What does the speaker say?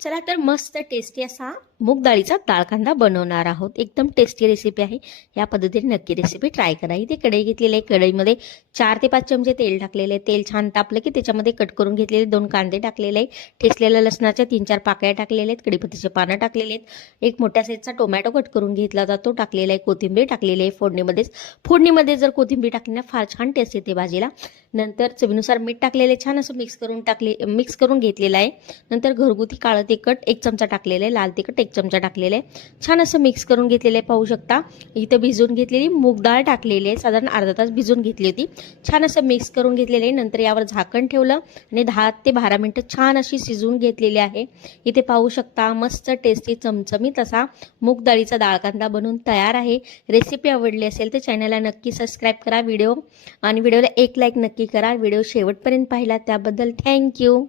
चला तर मस्त टेस्टी असा मूग डाळीचा डाळ कांदा बनवणार आहोत। एकदम टेस्टी रेसिपी आहे। या पद्धतीने नक्की रेसिपी ट्राय करा। इथे कढई घेतलेली आहे। कढईमध्ये 4 ते 5 चमचे तेल टाकलेले आहे। तेल छान तापलं की त्याच्यामध्ये कट करून घेतलेले 2 कांदे टाकलेले आहे। ठेचलेल्या लसणाच्या 3-4 पाकळ्या टाकलेल्या आहेत। कढीपत्त्याची पानं टाकलेली आहेत। एक मोठ्या साईजचा टोमॅटो कट करून घेतला होता तो टाकलेला आहे। कोथिंबीर टाकलेली आहे। फोडणीमध्ये जर कोथिंबीर टाकली ना फार छान टेस्ट येते भाजीला। नंतर चवीनुसार मीठ टाकलेले छान असं मिक्स करून घेतलेलं आहे। नंतर घरगुती काळं तिखट 1 चमचा टाकलेलं आहे। लाल तिखट 1 चमचा टाकलेलं आहे। छान असं मिक्स करून घेतलेलं आहे। पाहू शकता इथं भिजवून घेतलेली मूग डाळ टाकलेली आहे। साधारण अर्धा तास भिजवून घेतली होती। छान असं मिक्स करून घेतलेलं आहे। नंतर यावर झाकण ठेवलं आणि 10 ते 12 मिनिटं छान अशी शिजवून घेतलेली आहे। इथे पाहू शकता मस्त टेस्टी चमचमीत असा मूग डाळीचा डाळ कांदा बनवून तयार आहे। रेसिपी आवडली असेल तर चॅनलला नक्की सबस्क्राईब करा। व्हिडिओला एक लाईक नक्की करा। व्हिडिओ शेवटपर्यंत पाहिला त्याबद्दल थँक्यू।